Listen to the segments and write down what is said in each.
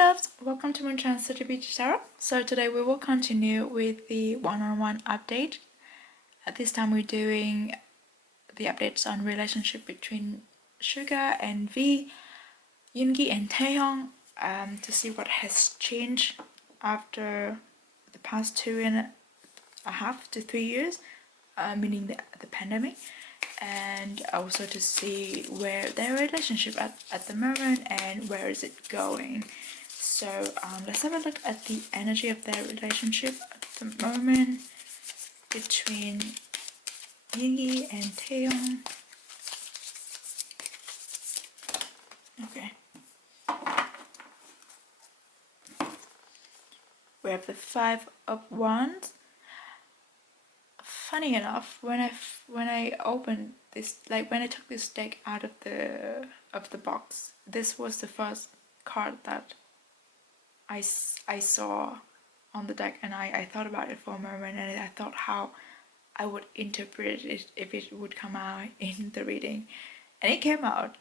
loves, welcome to MoonChild Serendipity Tarot. So today we will continue with the one-on-one update. At this time we're doing the updates on relationship between SUGA and V, Yoongi and Taehyung, to see what has changed after the past 2.5 to 3 years, meaning the pandemic, and also to see where their relationship at the moment and where is it going. So let's have a look at the energy of their relationship at the moment between Yoongi and Taehyung. Okay. We have the Five of Wands. Funny enough, when I opened this, like when I took this deck out of the box, this was the first card that I saw on the deck, and I thought about it for a moment, and I thought how I would interpret it if it would come out in the reading, and it came out.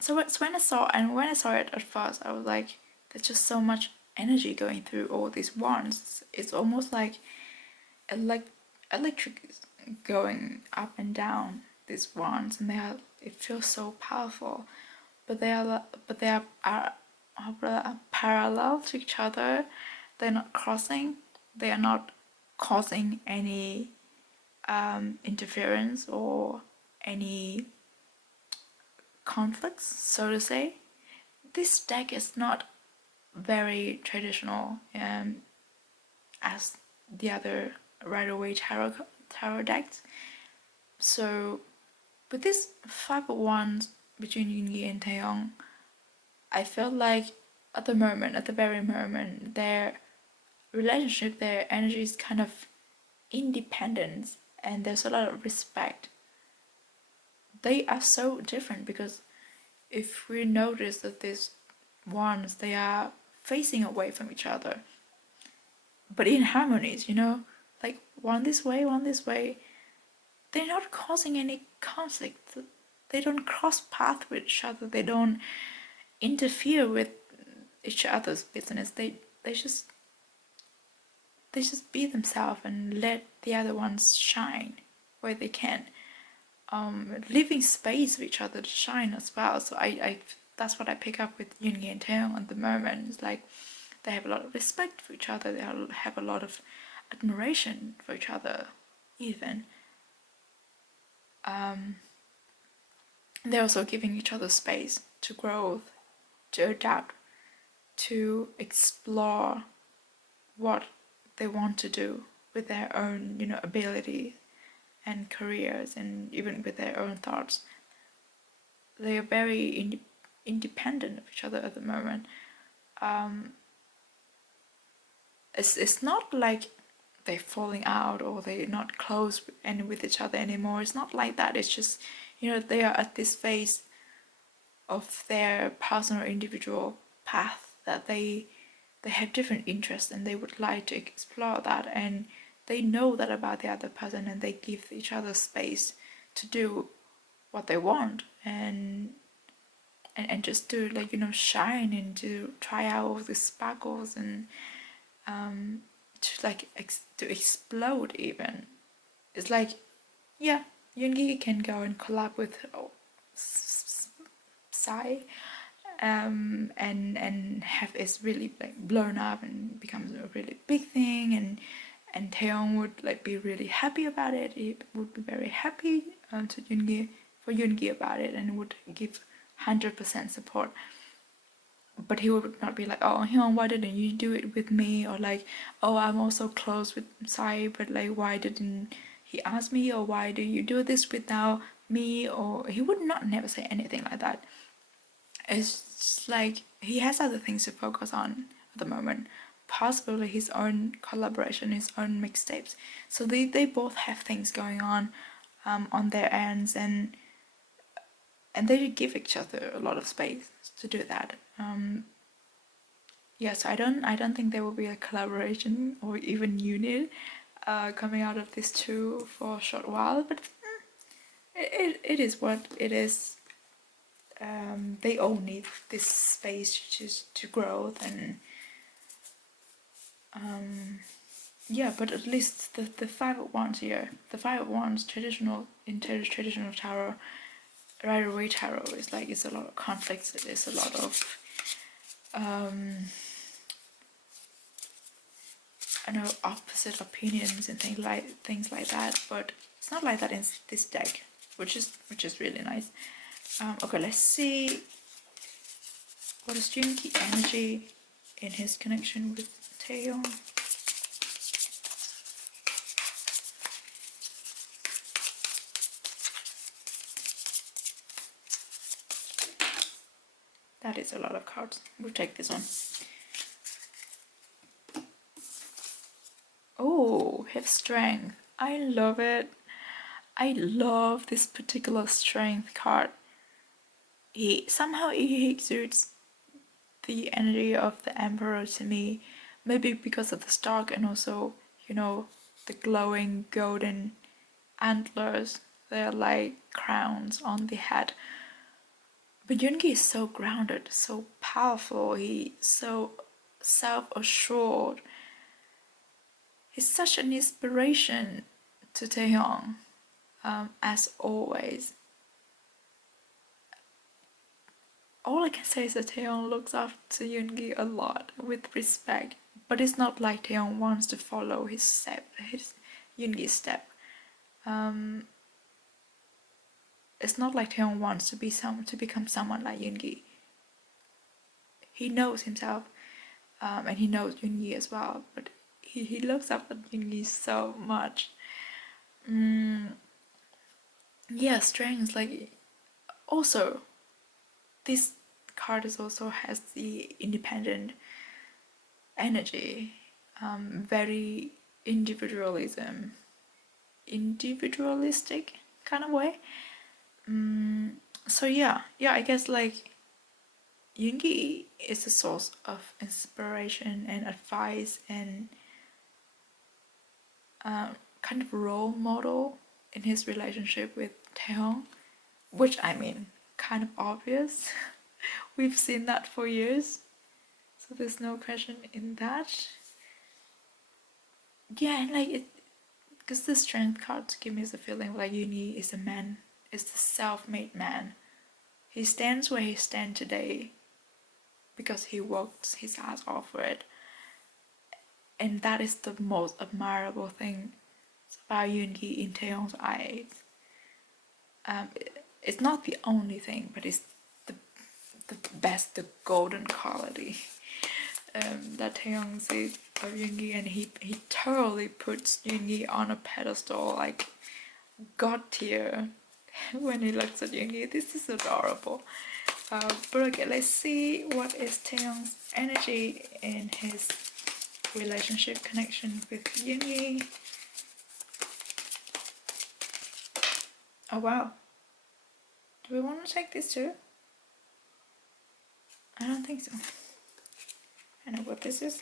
So it's when I saw it at first, I was like, there's just so much energy going through all these wands. It's almost like electric going up and down these wands, and it feels so powerful, but they are parallel to each other. They're not crossing. They are not causing any interference or any conflicts, so to say. This deck is not very traditional as the other Rider-Waite tarot decks. So with this Five of Wands between Yoongi and Taehyung, I felt like at the very moment, their relationship, their energy is kind of independent, and there's a lot of respect. They are so different because if we notice that these wands, they are facing away from each other, but in harmonies, like one this way, one this way. They're not causing any conflict. They don't cross path with each other. They don't interfere with each other's business. They just be themselves and let the other ones shine where they can, leaving space for each other to shine as well. So I that's what I pick up with Yoongi and Taehyung at the moment. It's like they have a lot of respect for each other. They have a lot of admiration for each other, even. They're also giving each other space to grow, to adapt, to explore what they want to do with their own, ability and careers, and even with their own thoughts. They are very independent of each other at the moment. It's not like they're falling out or they're not close with each other anymore. It's not like that. It's just, they are at this phase of their personal individual path that they have different interests, and they would like to explore that, and they know that about the other person, and they give each other space to do what they want, and just to shine and to try out all the sparkles, and to explode even. It's like, yeah, Yoongi can go and collab with Psy, and have it really blown up and becomes a really big thing, and Taehyung would be really happy about it. He would be very happy for Yoongi about it, and would give 100% support. But he would not be like, oh Hyun, why didn't you do it with me? Or like, oh, I'm also close with Psy, but like, why didn't he ask me? Or why do you do this without me? Or he would never say anything like that. It's just like he has other things to focus on at the moment, possibly his own collaboration, his own mixtapes. So they both have things going on their ends, and they give each other a lot of space to do that. So I don't think there will be a collaboration or even unit coming out of this two for a short while, but it is what it is. they all need this space to grow, and yeah, but at least the Five of Wands here, the Five of Wands traditional tarot, Rider-Waite tarot is like, it's a lot of conflicts, it is a lot of I know, opposite opinions and things like that, but it's not like that in this deck, which is really nice. Okay, let's see what is Junki energy in his connection with Taehyung. That is a lot of cards. We'll take this one. Oh, his strength. I love it. I love this particular strength card. He exudes the energy of the Emperor to me, maybe because of the stalk and also, you know, the glowing golden antlers. They're like crowns on the head. But Yoongi is so grounded, so powerful, he's so self-assured. He's such an inspiration to Taehyung, as always. All I can say is that Taehyung looks up to Yoongi a lot with respect, but it's not like Taehyung wants to follow his Yoongi's step. It's not like Taehyung wants to become someone like Yoongi. He knows himself, and he knows Yoongi as well, but he looks up at Yoongi so much. Yeah, strength, like, also this card also has the independent energy, very individualistic kind of way. So yeah, I guess like Yoongi is a source of inspiration and advice and kind of role model in his relationship with Taehyung, which, I mean, kind of obvious. We've seen that for years, so there's no question in that. Yeah, and like, because the strength cards give me the feeling like Yoongi is a man, is the self-made man. He stands where he stands today because he worked his ass off for it, and that is the most admirable thing about Yoongi in Taehyung's eyes. It's not the only thing, but it's the best, the golden quality that Taehyung sees of Yoongi, and he totally puts Yoongi on a pedestal, like god tier. When he looks at Yoongi, this is adorable. But okay, let's see what is Taehyung's energy in his relationship connection with Yoongi. Oh wow. Do we want to take this too? I don't think so. I know what this is.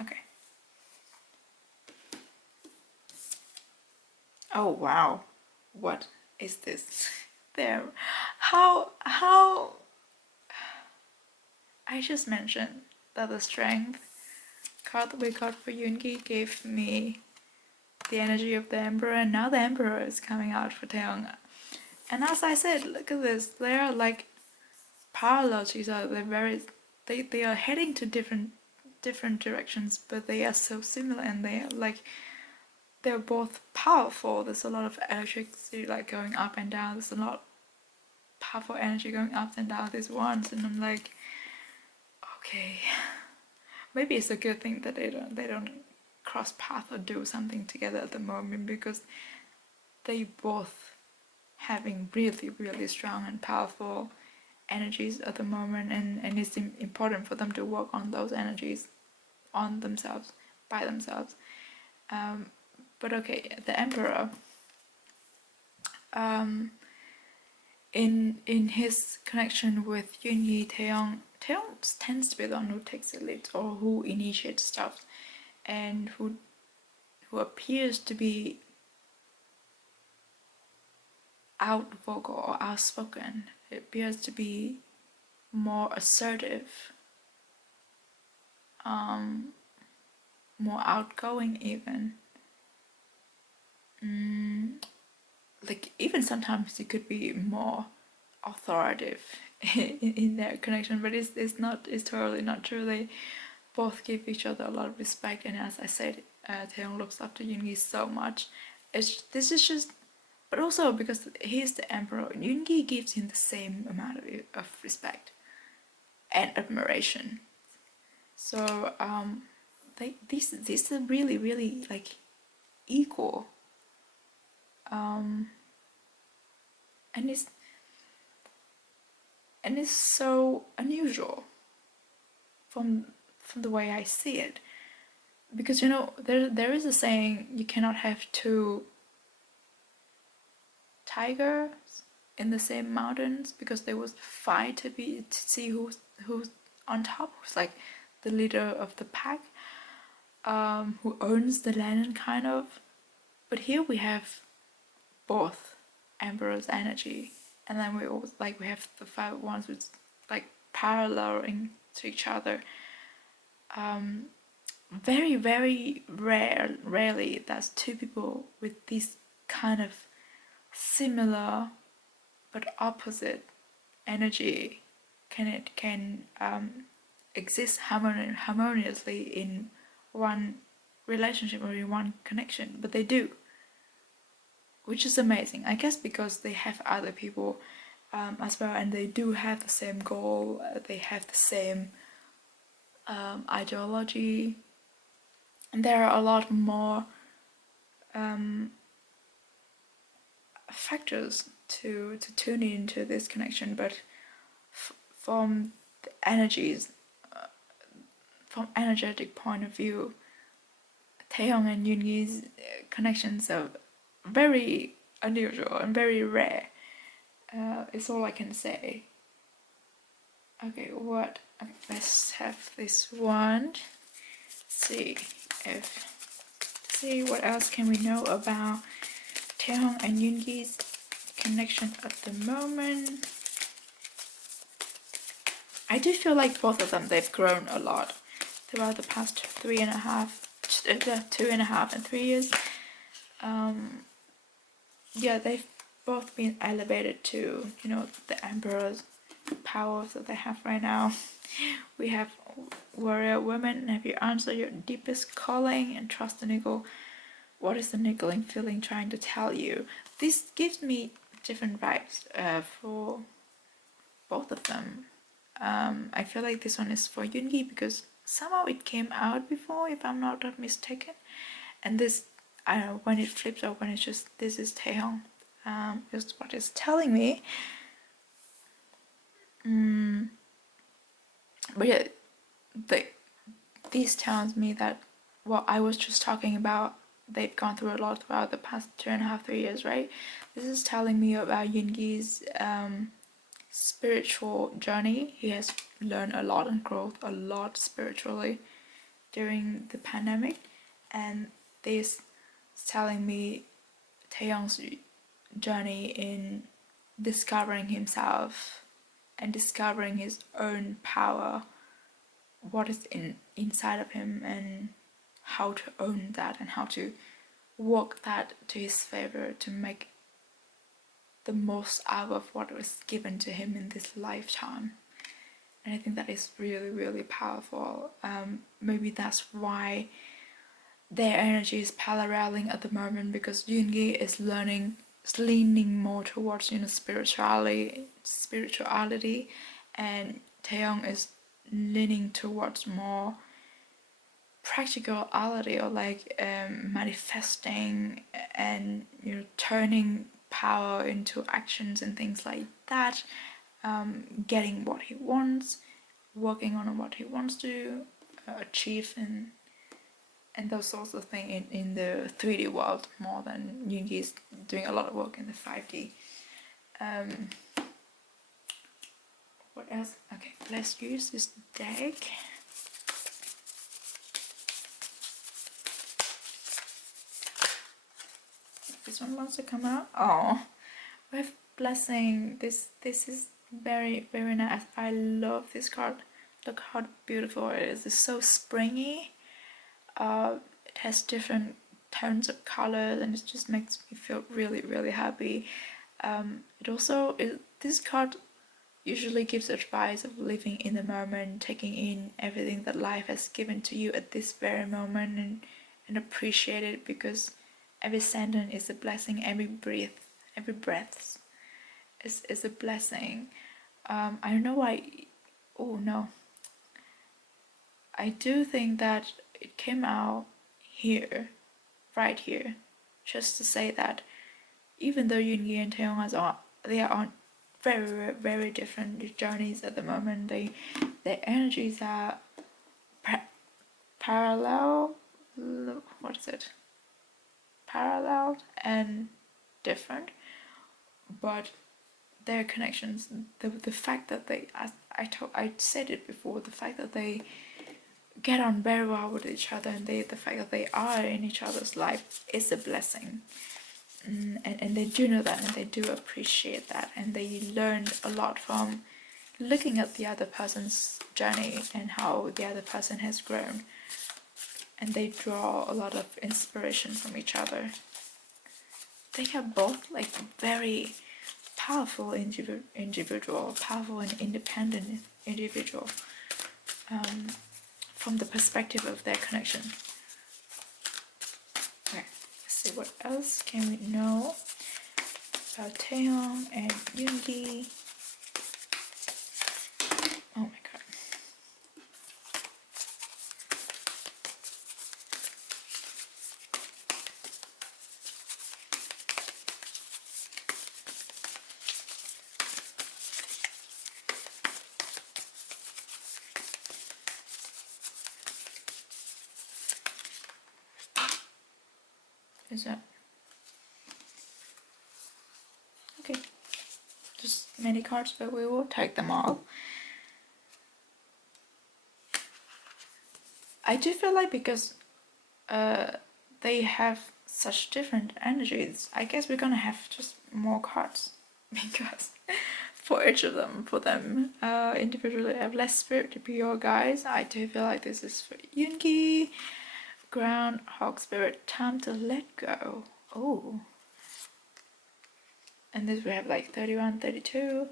Okay. Oh wow. What is this? There. How I just mentioned that the strength card that we got for Yoongi gave me the energy of the Emperor, and now the Emperor is coming out for Taehyung. And as I said, look at this, they are like parallel to each other. They are heading to different directions, but they are so similar, and they're both powerful. There's a lot of electricity like going up and down. There's a lot of powerful energy going up and down these ones, and I'm like, okay, maybe it's a good thing that they don't cross path or do something together at the moment, because they both having really strong and powerful energies at the moment, and it's important for them to work on those energies on themselves, by themselves. But okay, the Emperor, in his connection with Yoongi, Taeyong tends to be the one who takes the lead or who initiates stuff, and who appears to be out vocal or outspoken. It appears to be more assertive, more outgoing even. Like even sometimes it could be more authoritative in their connection, but it's totally not true. They both give each other a lot of respect, and as I said, Taeyong looks up to Yoongi so much. This is just, but also because he's the emperor, Yoongi gives him the same amount of respect and admiration. So these are really like equal, and it's so unusual from the way I see it, because you know there is a saying, you cannot have two tigers in the same mountains, because they would fight to see who's on top, who's like the leader of the pack, who owns the land kind of. But here we have both Emperor's energy, and then we also we have the five ones which like paralleling to each other. Very rarely that's two people with this kind of similar but opposite energy can exist harmoniously in one relationship or in one connection, but they do, which is amazing. I guess because they have other people as well, and they do have the same goal, they have the same ideology, and there are a lot more factors to tune into this connection. But from the energies, from energetic point of view, Taeyong and Yoongi's connections are very unusual and very rare. It's all I can say. Okay, let's have this wand. See what else can we know about Taeyong and Yoongi's connection at the moment. I do feel like both of them, they've grown a lot throughout the past 2.5 and 3 years. Yeah, they've both been elevated to, you know, the emperor's powers that they have right now. We have warrior women. Have you answered your deepest calling and trust the niggle? What is the niggling feeling trying to tell you? This gives me different vibes for both of them. I feel like this one is for Yoongi because somehow it came out before, if I'm not mistaken. And this, I don't know, when it flips or when it's just, this is Taeyong. Is what it's telling me. But yeah, this tells me that what I was just talking about, they've gone through a lot throughout the past 2.5, 3 years, right? This is telling me about Yoongi's spiritual journey. He has learned a lot and grown a lot spiritually during the pandemic, and this is telling me Taeyong's journey in discovering himself and discovering his own power, what is inside of him, and how to own that and how to work that to his favor to make the most out of what was given to him in this lifetime. And I think that is really powerful. Maybe that's why their energy is paralleling at the moment, because Yoongi is leaning more towards, you know, spirituality, and Taeyong is leaning towards more practicality, or like manifesting and, you know, turning power into actions and things like that, getting what he wants, working on what he wants to achieve, and those sorts of things in the 3D world, more than Yoongi is doing a lot of work in the 5D. What else? Okay, let's use this deck. This one wants to come out. Oh, we have blessing. This is very nice. I love this card. Look how beautiful it is. It's so springy. It has different tones of colors, and it just makes me feel really happy. This card usually gives advice of living in the moment, taking in everything that life has given to you at this very moment, and appreciate it, because every sentence is a blessing. Every breath is a blessing. I don't know why. Oh no. I do think that it came out here, right here, just to say that even though Yoongi and Taeyong they are on very different journeys at the moment. Their energies are parallel. What is it? Parallel and different, but their connections. The fact that I said it before. The fact that they get on very well with each other, and the fact that they are in each other's life is a blessing. And they do know that, and they do appreciate that, and they learn a lot from looking at the other person's journey and how the other person has grown, and they draw a lot of inspiration from each other. They are both like very powerful individual, powerful and independent individual, from the perspective of their connection. Okay, let's see what else can we know about Taeyong and Yoongi. Oh my god. Is that okay? Just many cards, but we will take them all. I do feel like because they have such different energies, I guess we're gonna have just more cards because for each of them, for them individually, I have less spirit to be your guys. I do feel like this is for Yoongi. Groundhog spirit, time to let go. Oh. And this we have like 31, 32.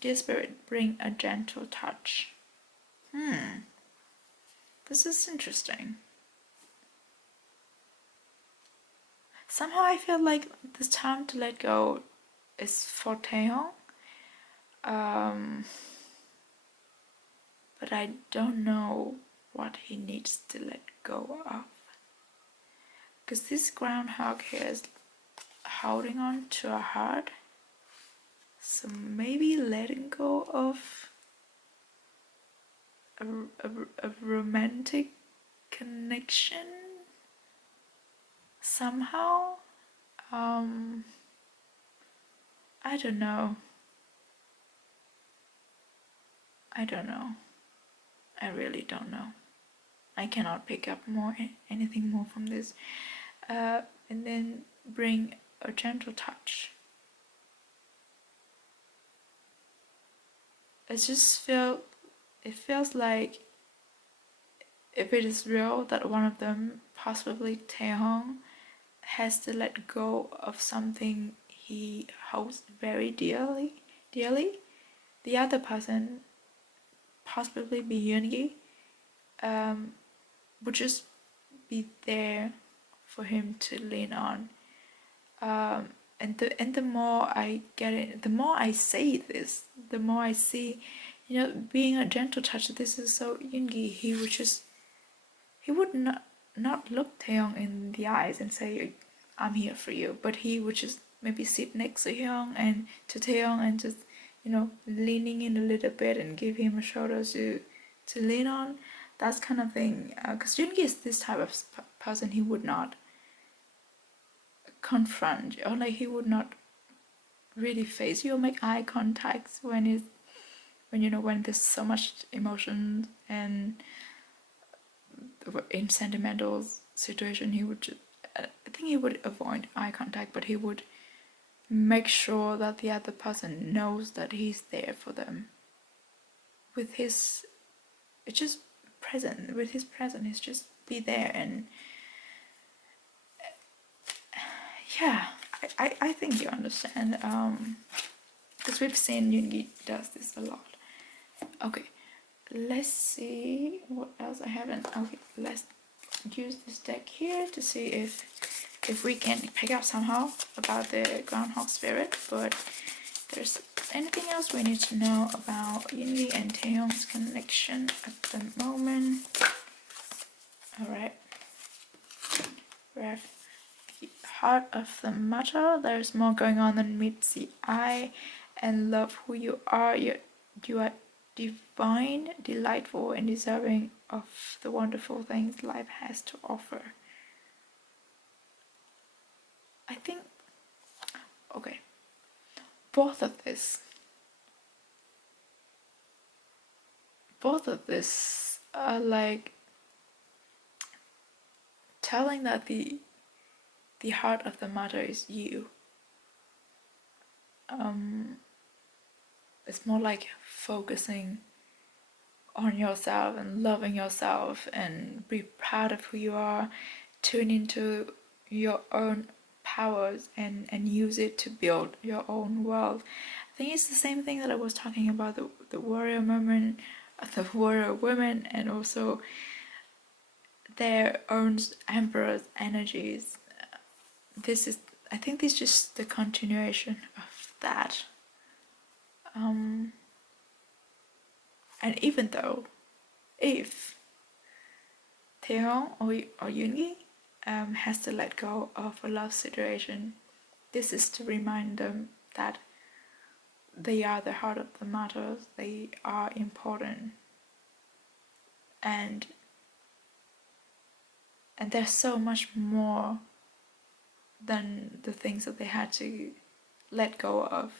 Dear spirit, bring a gentle touch. This is interesting. Somehow I feel like this time to let go is for Taeyong. But I don't know what he needs to let go of. Because this groundhog here is holding on to a heart. So maybe letting go of a romantic connection somehow. I don't know. I really don't know. I cannot pick up anything more from this. And then bring a gentle touch. It feels like if it is real that one of them, possibly Taeyong, has to let go of something he holds very dearly, the other person, possibly be Yoongi, would just be there for him to lean on. And the more I get it, the more I say this, the more I see, being a gentle touch. This is so Yoongi. He would not look Taeyong in the eyes and say, "I'm here for you," but he would just maybe sit next to Taeyong and just leaning in a little bit and give him a shoulder to lean on. That kind of thing. Because Yoongi is this type of person. He would not confront, or like he would not really face you or make eye contact when when there's so much emotion and in sentimental situation, he would I think he would avoid eye contact, but he would make sure that the other person knows that he's there for them. With his, it's just present. With his presence, he's just be there. And yeah, I think you understand. Because we've seen Yoongi does this a lot. Okay, let's see what else I haven't. Okay, let's use this deck here to see if we can pick up somehow about the Groundhog spirit. But there's anything else we need to know about Yoongi and Taehyung's connection at the moment? Alright, we have the heart of the matter. There's more going on than meets the eye, and love who you are. You are divine, delightful, and deserving of the wonderful things life has to offer. I think, okay, both of this are like telling that the heart of the matter is you. It's more like focusing on yourself and loving yourself and be proud of who you are, tune into your own powers and use it to build your own world. I think it's the same thing that I was talking about, the warrior moment, the warrior women, and also their own emperor's energies. I think this is just the continuation of that. And even though if Taehyung or Yoongi has to let go of a love situation, this is to remind them that they are the heart of the matter, they are important, and there's so much more than the things that they had to let go of.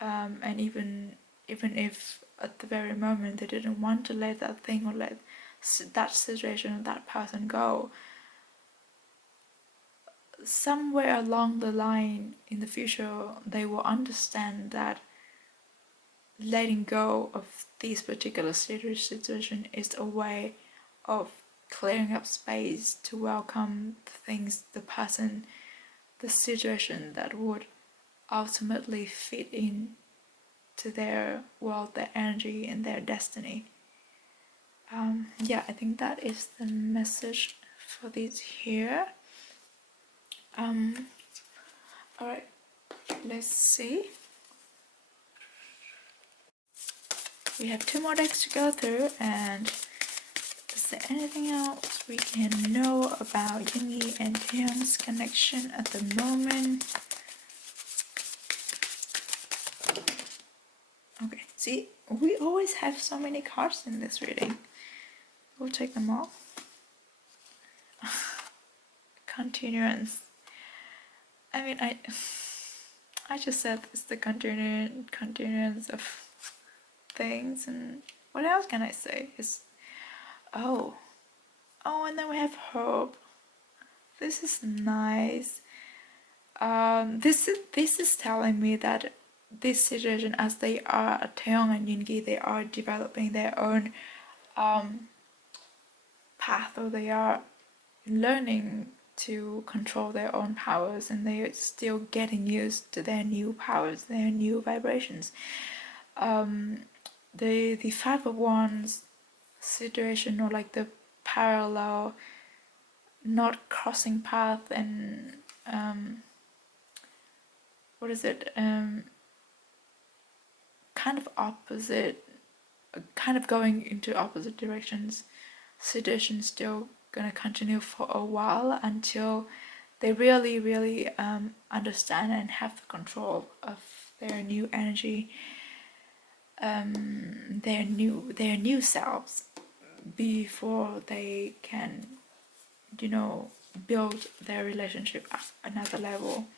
And even if at the very moment they didn't want to let that thing or let that situation or that person go, somewhere along the line in the future they will understand that letting go of this particular situation is a way of clearing up space to welcome the things, the person, the situation that would ultimately fit in to their world, their energy, and their destiny. Yeah, I think that is the message for this here. Alright, let's see. We have 2 more decks to go through, and is there anything else we can know about Yoongi and Taehyung's connection at the moment? Okay, see, we always have so many cards in this reading. We'll take them all. Continuance. I mean, I just said it's the continuance of things, and what else can I say? It's oh, and then we have hope. This is nice. This is telling me that this situation, as they are Taehyung and Yoongi, they are developing their own path, or they are learning to control their own powers, and they are still getting used to their new powers, their new vibrations. The 5 of Wands situation, or like the parallel, not crossing path, and what is it? Kind of opposite, kind of going into opposite directions. Situation still gonna continue for a while until they really understand and have the control of their new energy, their new selves, before they can, build their relationship at another level.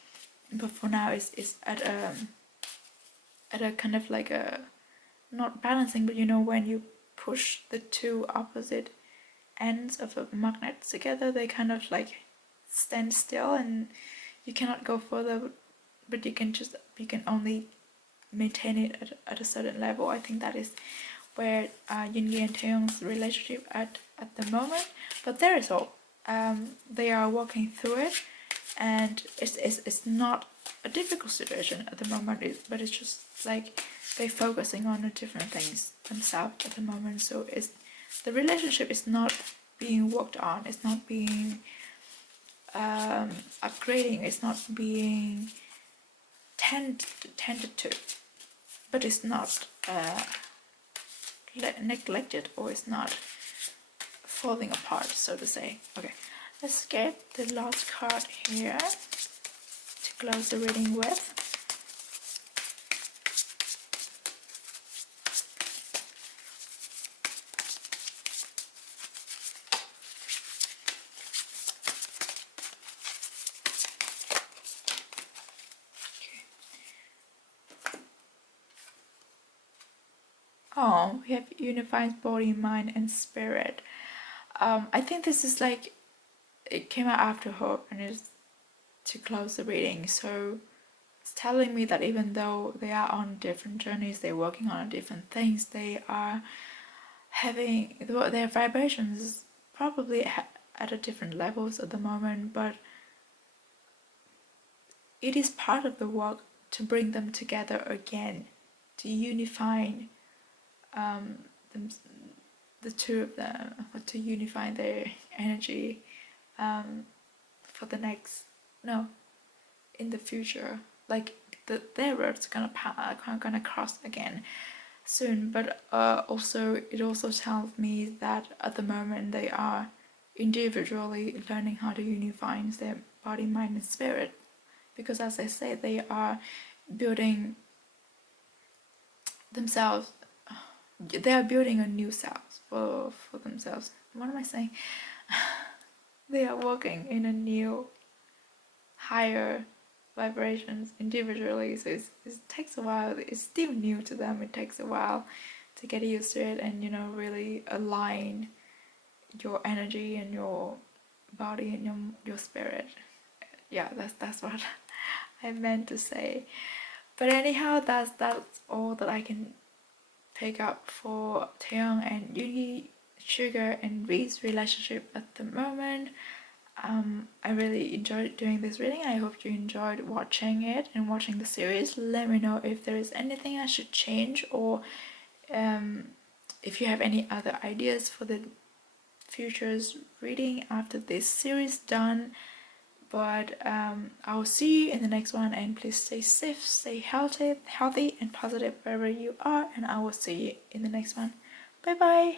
But for now, it's at a kind of like a not balancing, but you know, when you push the two opposite ends of a magnet together, they kind of like stand still and you cannot go further, but you can only maintain it at a certain level. I think that is where Yoongi and Taehyung's relationship at the moment, but there is hope. They are walking through it, and it's not a difficult situation at the moment, but it's just like they're focusing on different things themselves at the moment. So the relationship is not being worked on, it's not being upgrading, it's not being tended to, but it's not neglected, or it's not falling apart, so to say. Okay, let's get the last card here to close the reading with. Oh, we have unified body, mind, and spirit. I think this is like, it came out after Hope and is to close the reading. So it's telling me that even though they are on different journeys, they're working on different things, they are having their vibrations probably at a different levels at the moment, but it is part of the work to bring them together again, to unify the two of them, to unify their energy for the next, no, in the future. Like their roads are gonna cross again soon, but also it also tells me that at the moment they are individually learning how to unify their body, mind, and spirit, because as I say, they are building themselves. They are building a new self for themselves. What am I saying? They are working in a new, higher vibrations individually, so it takes a while. It's still new to them. It takes a while to get used to it and, you know, really align your energy and your body and your spirit. Yeah, that's what I meant to say. But anyhow, that's all that I can pick up for Taehyung and Yoongi, Suga and V's relationship at the moment. I really enjoyed doing this reading. I hope you enjoyed watching it and watching the series. Let me know if there is anything I should change, or if you have any other ideas for the future's reading after this series done. But I will see you in the next one, and please stay safe, stay healthy and positive wherever you are, and I will see you in the next one. Bye bye.